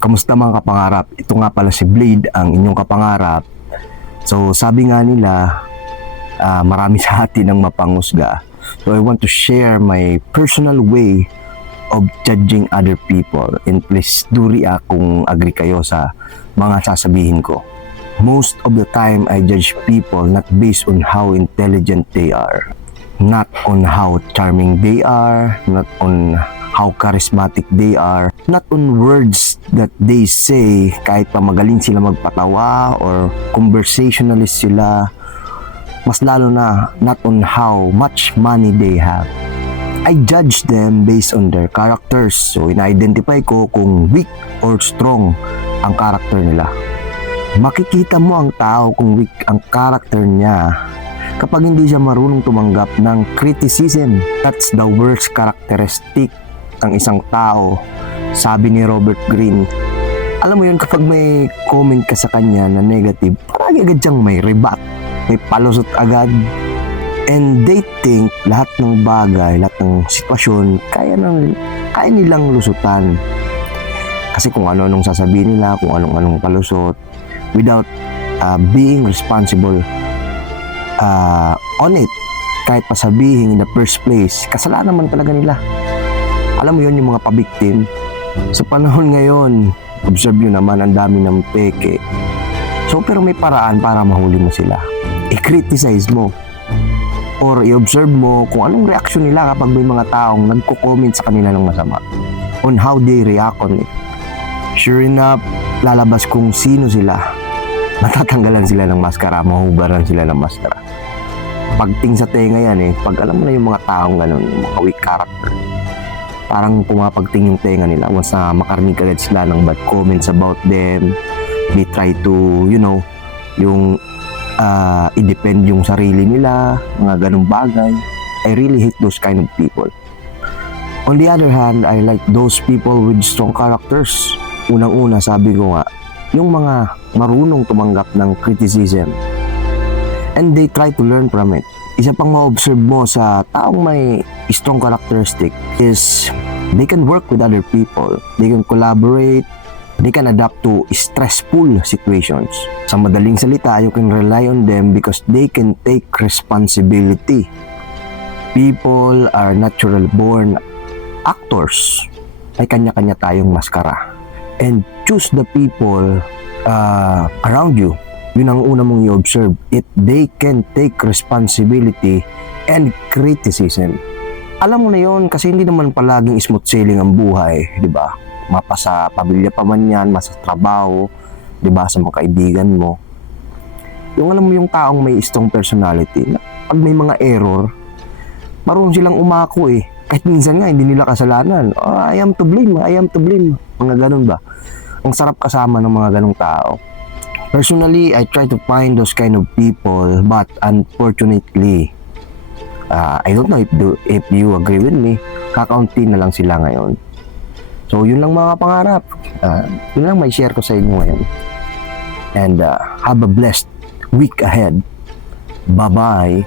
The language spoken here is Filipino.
Kamusta mga kapangarap? Ito nga pala si Blade, ang inyong kapangarap. So sabi nga nila, marami sa atin ang mapanghusga. So I want to share my personal way of judging other people. And please do react kung agree kayo sa mga sasabihin ko. Most of the time, I judge people not based on how intelligent they are, not on how charming they are, not on how charismatic they are, not on words that they say, kahit pa magaling sila magpatawa or conversationalist sila, mas lalo na not on how much money they have. I judge them based on their characters. So ina-identify ko kung weak or strong ang character nila. Makikita mo ang tao kung weak ang character niya kapag hindi siya marunong tumanggap ng criticism. That's the worst characteristic ng isang tao, sabi ni Robert Greene. Alam mo yun, kapag may comment ka sa kanya na negative, parang agad siyang may rebut, may palusot agad. And they think lahat ng bagay, lahat ng sitwasyon, kaya nilang lusutan. Kasi kung ano-anong sasabihin nila, kung anong palusot, without being responsible on it, kahit pasabihin in the first place, kasalanan naman talaga nila. Alam mo yun, yung mga pabiktim. Sa panahon ngayon, observe nyo naman, ang dami ng peke. So pero may paraan para mahuli mo sila. I-criticize mo or i-observe mo kung anong reaction nila kapag may mga taong nagko-comment sa kanila ng masama, on how they react on it. Sure enough, lalabas kung sino sila. Matatanggalan sila ng maskara, mahubaran sila ng maskara. Pagting sa tenga yan pag alam mo na yung mga taong ganun, yung mga weak character, parang pumapagting yung tenga nila once na makarinig agad sila ng bad comments about them. They try to, yung i-depend yung sarili nila, mga ganung bagay. I really hate those kind of people. On the other hand, I like those people with strong characters. Unang-una, sabi ko nga, yung mga marunong tumanggap ng criticism and they try to learn from it. Isa pang ma-observe mo sa taong may strong characteristic is they can work with other people, they can collaborate, they can adapt to stressful situations. Sa madaling salita, you can rely on them because they can take responsibility. People are natural born actors. May kanya-kanya tayong maskara. And choose the people around you. Yun ang una mong i-observe. If they can take responsibility and criticism. Alam mo na yun, kasi hindi naman palaging smooth sailing ang buhay, di ba? Mapa sa pamilya pa man yan, masa trabaho, di ba, sa mga kaibigan mo. Yung alam mo yung taong may strong personality, na pag may mga error, marunong silang umako Kahit minsan nga, hindi nila kasalanan. I am to blame. Mga ganun ba? Ang sarap kasama ng mga ganung tao. Personally, I try to find those kind of people, but unfortunately, I don't know if you agree with me, kakaunti na lang sila ngayon. So, yun lang mga pangarap. Yun lang may share ko sa inyo ngayon. And have a blessed week ahead. Bye-bye.